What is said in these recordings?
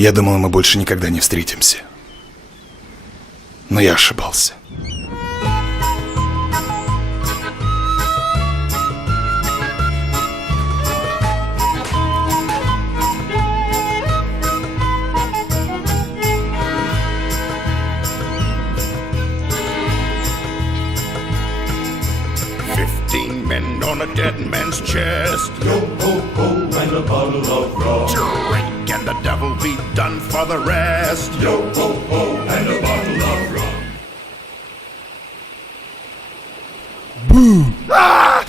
Я думал, мы больше никогда не встретимся. Но я ошибался. Men on a dead man's chest. Yo ho ho and a bottle of rum. Drink and the devil be done for the rest. Yo ho ho and a bottle of rum. Boo! Ah!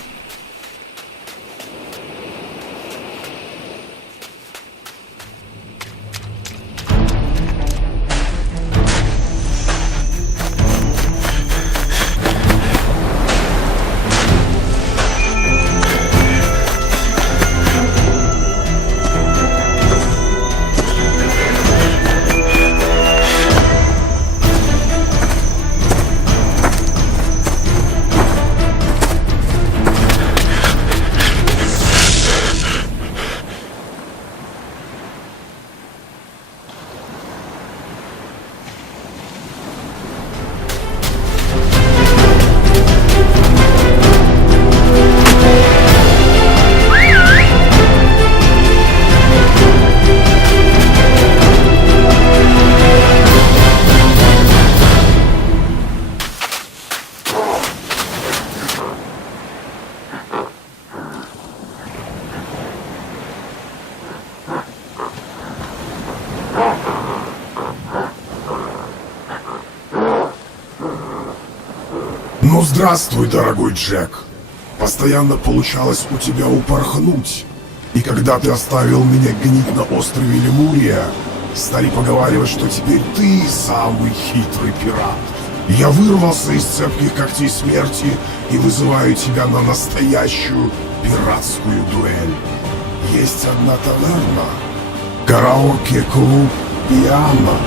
Ну, здравствуй, дорогой Джек. Постоянно получалось у тебя упорхнуть. И когда ты оставил меня гнить на острове Лемурия, стали поговаривать, что теперь ты самый хитрый пират. Я вырвался из цепких когтей смерти и вызываю тебя на настоящую пиратскую дуэль. Есть одна таверна. Караоке-клуб «Пиано».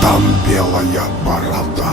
Там белая борода.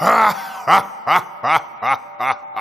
Ha ha ha ha ha ha!